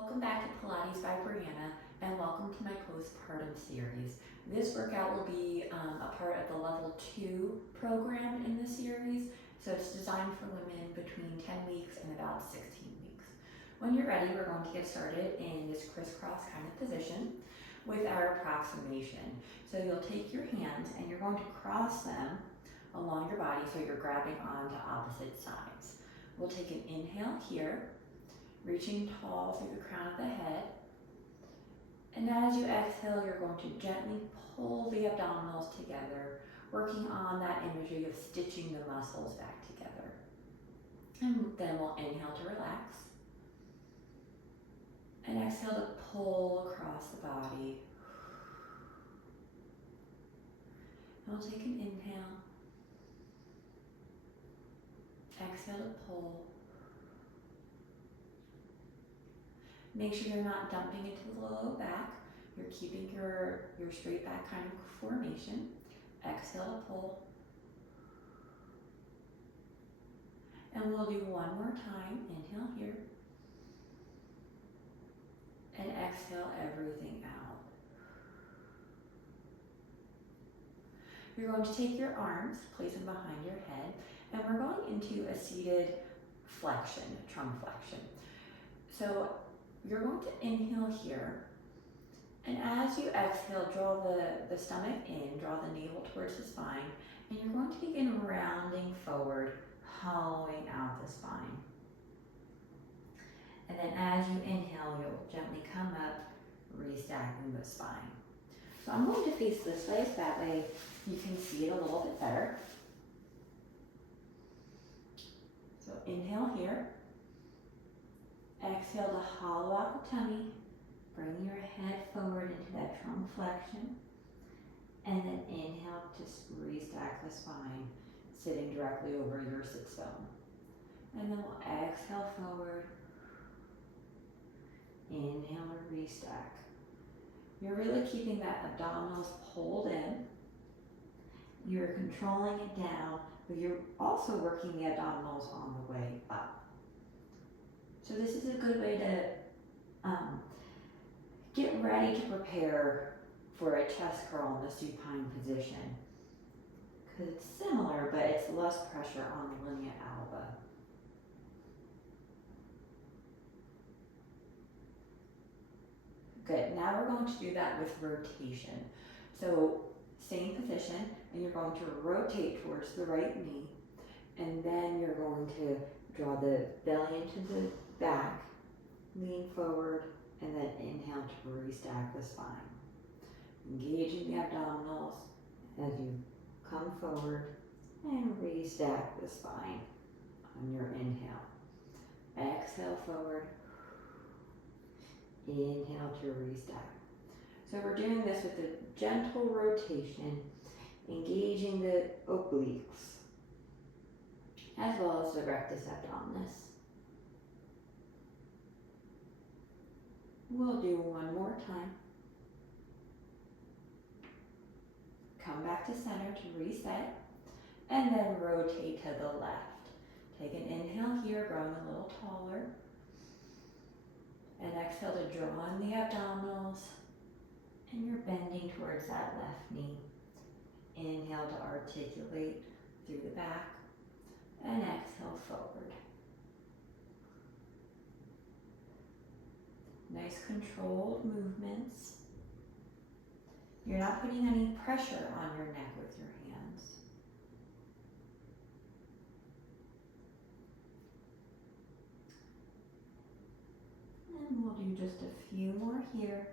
Welcome back to Pilates by Brianna, and welcome to my postpartum series. This workout will be a part of the level 2 program in the series, so it's designed for women between 10 weeks and about 16 weeks. When you're ready, we're going to get started in this crisscross kind of position with our approximation. So you'll take your hands and you're going to cross them along your body so you're grabbing onto opposite sides. We'll take an inhale here, reaching tall through the crown of the head. And as you exhale, you're going to gently pull the abdominals together, working on that imagery of stitching the muscles back together. And then we'll inhale to relax. And exhale to pull across the body. And we'll take an inhale. Exhale to pull. Make sure you're not dumping into the low back. You're keeping your straight back kind of formation. Exhale to pull. And we'll do one more time. Inhale here. And exhale everything out. You're going to take your arms, place them behind your head, and we're going into a seated flexion, trunk flexion. So you're going to inhale here, and as you exhale, draw the stomach in, draw the navel towards the spine, and you're going to begin rounding forward, hollowing out the spine. And then as you inhale, you'll gently come up, restacking the spine. So I'm going to face this way, so that way you can see it a little bit better. So inhale here. Exhale to hollow out the tummy. Bring your head forward into that trunk flexion. And then inhale to restack the spine, sitting directly over your sit bone. And then we'll exhale forward. Inhale to restack. You're really keeping that abdominals pulled in. You're controlling it down, but you're also working the abdominals on the way up. So this is a good way to get ready to prepare for a chest curl in the supine position. Because it's similar, but it's less pressure on the linea alba. Good, now we're going to do that with rotation. So same position, and you're going to rotate towards the right knee, and then you're going to draw the belly into the back, lean forward, and then inhale to restack the spine. Engaging the abdominals as you come forward and restack the spine on your inhale. Exhale forward. Inhale to restack. So we're doing this with a gentle rotation, engaging the obliques, as well as the rectus abdominis. We'll do one more time. Come back to center to reset, and then rotate to the left. Take an inhale here, growing a little taller. And exhale to draw in the abdominals, and you're bending towards that left knee. Inhale to articulate through the back, and exhale forward. Nice controlled movements. You're not putting any pressure on your neck with your hands. And we'll do just a few more here.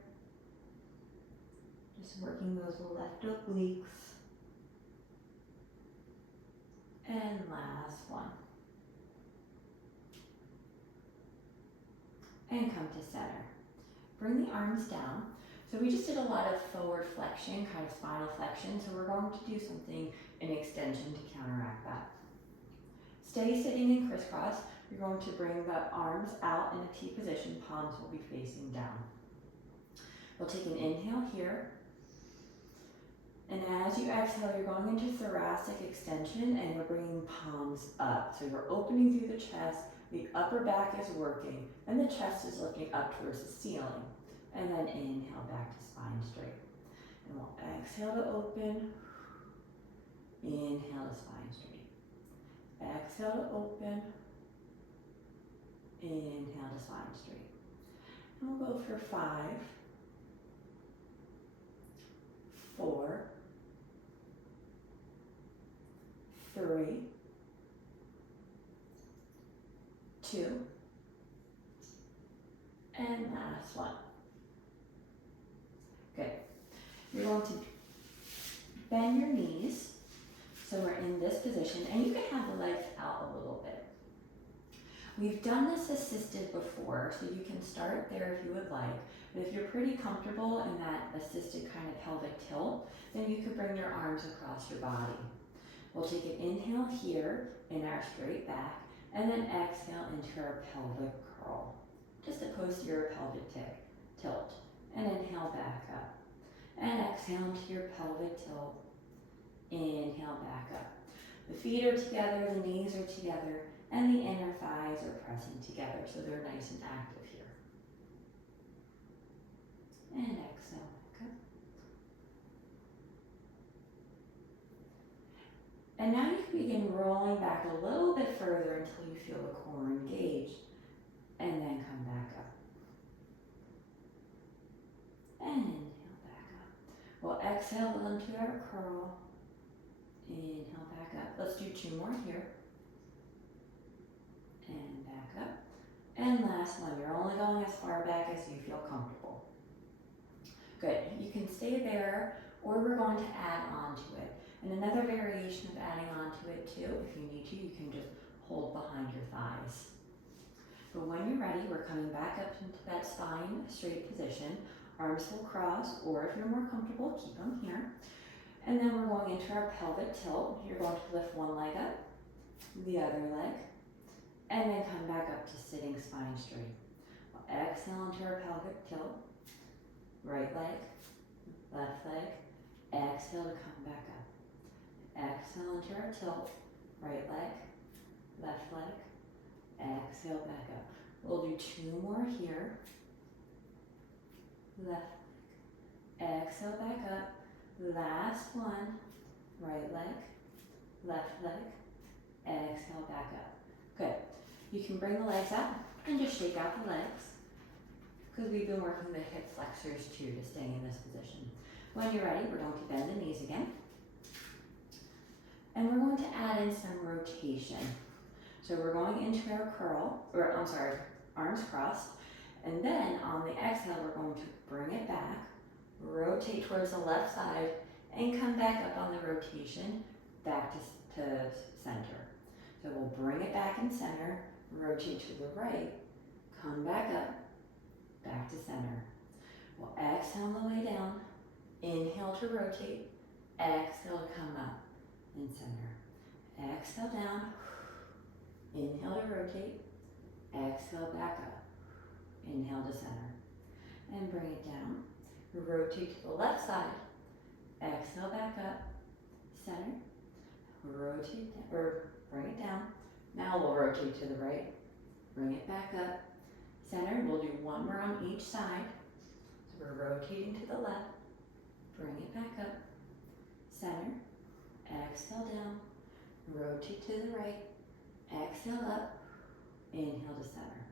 Just working those left obliques. And last one. And come to center. Bring the arms down. So we just did a lot of forward flexion, kind of spinal flexion, so we're going to do something in extension to counteract that. Stay sitting in crisscross. You're going to bring the arms out in a T position, palms will be facing down. We'll take an inhale here. And as you exhale, you're going into thoracic extension and you're bringing palms up. So you're opening through the chest, The upper back is working and the chest is looking up towards the ceiling. And then inhale back to spine straight. And we'll exhale to open. Inhale to spine straight. Exhale to open. Inhale to spine straight. And we'll go for 5, 4, 3, 2, and last one. Good. You're going to bend your knees, so we're in this position, and you can have the legs out a little bit. We've done this assisted before, so you can start there if you would like, but if you're pretty comfortable in that assisted kind of pelvic tilt, then you could bring your arms across your body. We'll take an inhale here in our straight back, and then exhale into our pelvic curl, just a posterior pelvic tilt, and inhale back up, and exhale into your pelvic tilt, inhale back up. The feet are together, the knees are together, and the inner thighs are pressing together, so they're nice and active here. And exhale back up. And now you can begin rolling back a little bit further until you feel the core engaged, and then come back up. And inhale back up. We'll exhale into our curl. Inhale back up. Let's do 2 more here. And back up. And last one. You're only going as far back as you feel comfortable. Good. You can stay there, or we're going to add on to it. And another variation of adding on to it too, if you need to, you can just hold behind your thighs. But when you're ready, we're coming back up into that spine straight position. Arms will cross, or if you're more comfortable, keep them here. And then we're going into our pelvic tilt. You're going to lift one leg up, the other leg, and then come back up to sitting spine straight. We'll exhale into our pelvic tilt. Right leg, left leg, exhale to come back up. Exhale into our tilt. Right leg, left leg, exhale back up. We'll do 2 more here. Left leg, exhale back up. Last one, right leg, left leg, exhale back up. Good. You can bring the legs up and just shake out the legs, because we've been working the hip flexors too to stay in this position. When you're ready, we're going to bend the knees again. And we're going to add in some rotation. So we're going into our curl, arms crossed. And then on the exhale, we're going to bring it back, rotate towards the left side, and come back up on the rotation, back to center. So we'll bring it back in center, rotate to the right, come back up, back to center. We'll exhale on the way down, inhale to rotate, exhale to come up in center. Exhale down, inhale to rotate, exhale back up, inhale to center. And bring it down, rotate to the left side, exhale back up, center, rotate, or bring it down. Now we'll rotate to the right, bring it back up, center. We'll do 1 more on each side. So we're rotating to the left, bring it back up, center, exhale down, rotate to the right, exhale up, inhale to center.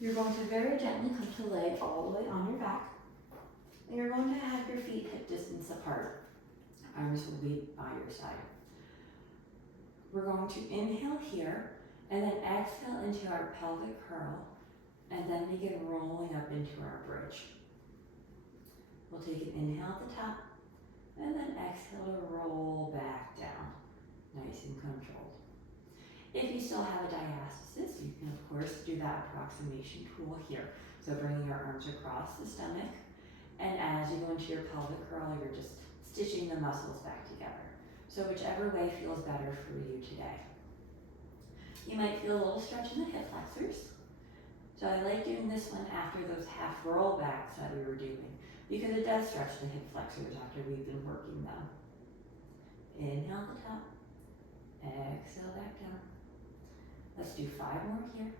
You're going to very gently come to lay all the way on your back, and you're going to have your feet hip distance apart. Arms will be by your side. We're going to inhale here, and then exhale into our pelvic curl, and then begin rolling up into our bridge. We'll take an inhale at the top, and then exhale to roll back down, nice and controlled. If you still have a diastasis, you can of course do that approximation tool here. So bringing your arms across the stomach, and as you go into your pelvic curl, you're just stitching the muscles back together. So whichever way feels better for you today. You might feel a little stretch in the hip flexors. So I like doing this one after those half rollbacks that we were doing, because it does stretch the hip flexors after we've been working them. Inhale at the top, exhale back down. Let's do 5 more here.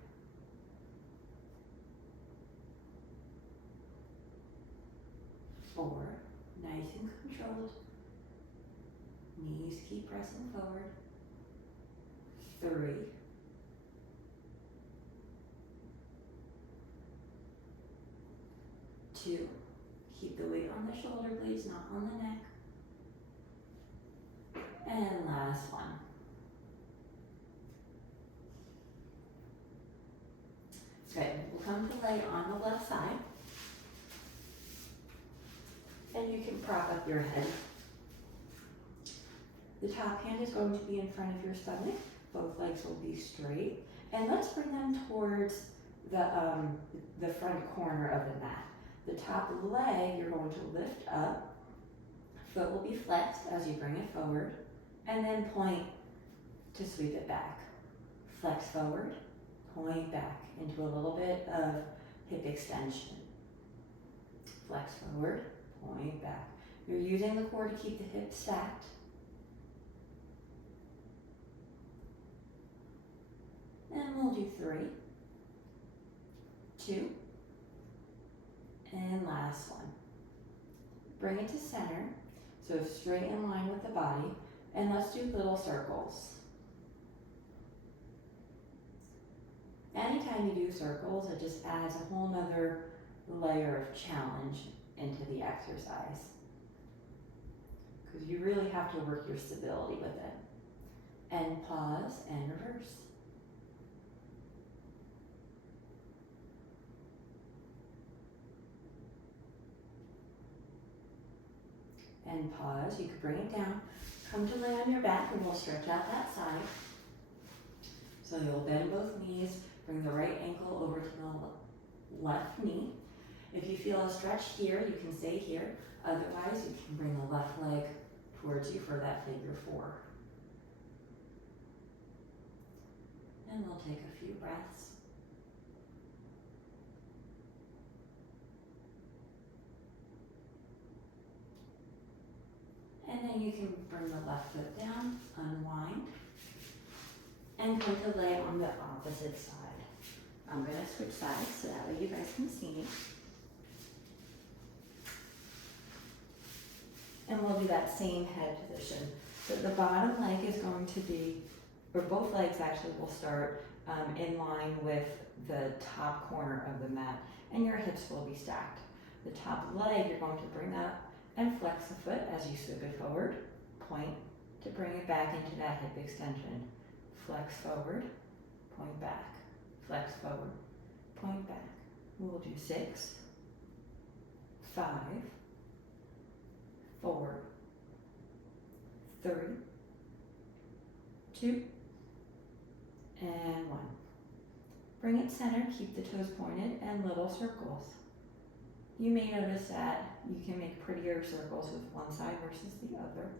4, nice and controlled. Knees keep pressing forward. 3, 2, keep the weight on the shoulder blades, not on the neck. And last one. Good, we'll come to lay on the left side. And you can prop up your head. The top hand is going to be in front of your stomach. Both legs will be straight. And let's bring them towards the front corner of the mat. The top leg you're going to lift up. Foot will be flexed as you bring it forward. And then point to sweep it back. Flex forward, point back into a little bit of hip extension. Flex forward, point back. You're using the core to keep the hips stacked. And we'll do 3, 2, and last one. Bring it to center, so straight in line with the body, and let's do little circles. Anytime you do circles, it just adds a whole nother layer of challenge into the exercise. Because you really have to work your stability with it. And pause and reverse. And pause, you could bring it down. Come to lay on your back and we'll stretch out that side. So you'll bend both knees, bring the right ankle over to the left knee. If you feel a stretch here, you can stay here. Otherwise, you can bring the left leg towards you for that figure 4. And we'll take a few breaths. And then you can bring the left foot down, unwind, and come to lay on the opposite side. I'm going to switch sides so that way you guys can see me. And we'll do that same head position. So the bottom leg is going to be, or both legs actually will start in line with the top corner of the mat, and your hips will be stacked. The top leg you're going to bring up and flex the foot as you sweep it forward. Point to bring it back into that hip extension. Flex forward, point back. Flex forward, point back. We'll do 6, 5, 4, 3, 2, and 1. Bring it center, keep the toes pointed, and little circles. You may notice that you can make prettier circles with one side versus the other.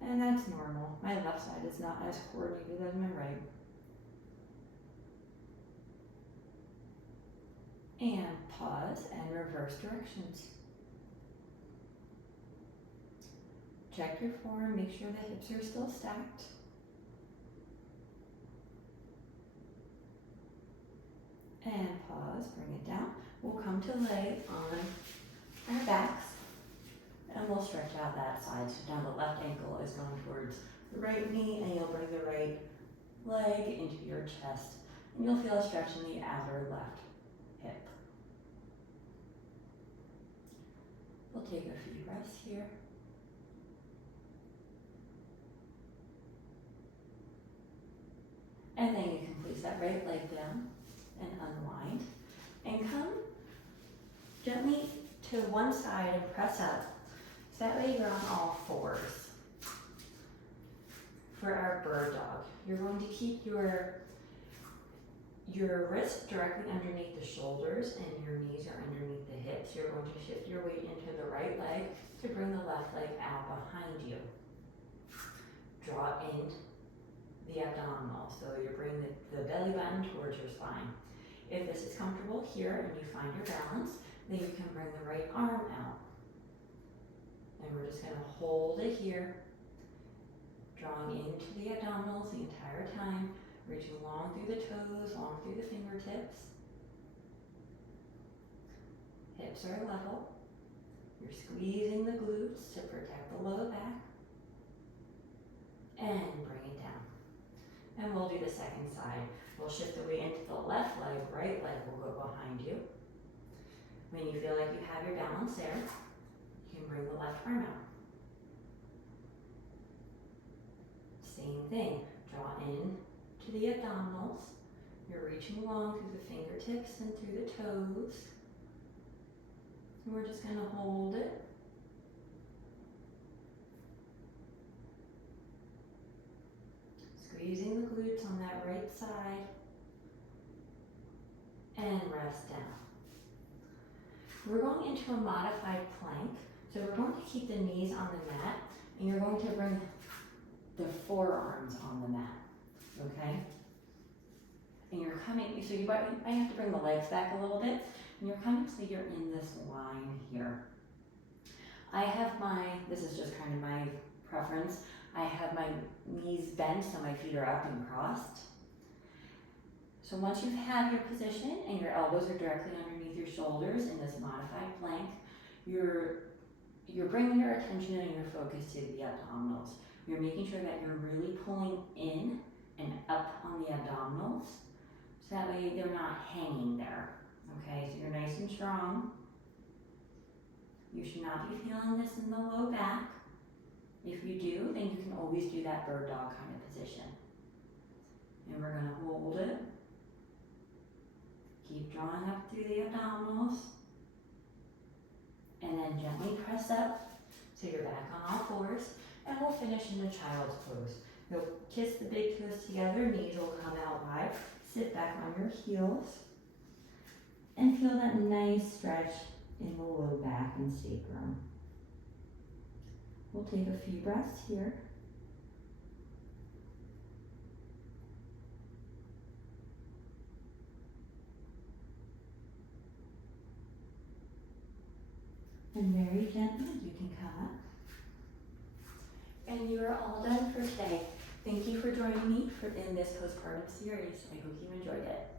And that's normal. My left side is not as coordinated as my right. And pause and reverse directions. Check your form, make sure the hips are still stacked. And pause, bring it down. We'll come to lay on our backs and we'll stretch out that side. So now the left ankle is going towards the right knee and you'll bring the right leg into your chest and you'll feel a stretch in the outer left hip. We'll take a few breaths here. And then you can place that right leg down and unwind. And come gently to one side and press up. So that way you're on all fours. For our bird dog, you're going to keep your wrist directly underneath the shoulders and your knees are underneath the hips. You're going to shift your weight into the right leg to bring the left leg out behind you. Draw in the abdominal, so you're bringing the belly button towards your spine. If this is comfortable here and you find your balance, then you can bring the right arm out. And we're just going to hold it here, drawing into the abdominals the entire time, Reaching long through the toes, long through the fingertips. Hips are level. You're squeezing the glutes to protect the low back. And bring it down. And we'll do the second side. We'll shift the weight into the left leg, right leg will go behind you. When you feel like you have your balance there, you can bring the left arm out. Same thing, draw in to the abdominals. You're reaching long through the fingertips and through the toes. And we're just gonna hold it. Squeezing the glutes on that right side. And rest down. We're going into a modified plank. So we're going to keep the knees on the mat, and you're going to bring the forearms on the mat, okay? And you're coming, so you might have to bring the legs back a little bit, and you're coming so you're in this line here. I have this is just kind of my preference, I have my knees bent so my feet are up and crossed. So once you have your position and your elbows are directly underneath your shoulders in this modified plank, you're bringing your attention and your focus to the abdominals. You're making sure that you're really pulling in and up on the abdominals, so that way they're not hanging there, okay? So you're nice and strong. You should not be feeling this in the low back. If you do, then you can always do that bird dog kind of position. And we're gonna hold it. Keep drawing up through the abdominals. And then gently press up so you're back on all fours. And we'll finish in the child's pose. You'll kiss the big toes together, knees will come out wide. Sit back on your heels. And feel that nice stretch in the low back and sacrum. We'll take a few breaths here. And very gently, you can come up. And you are all done for today. Thank you for joining me in this postpartum series. I hope you enjoyed it.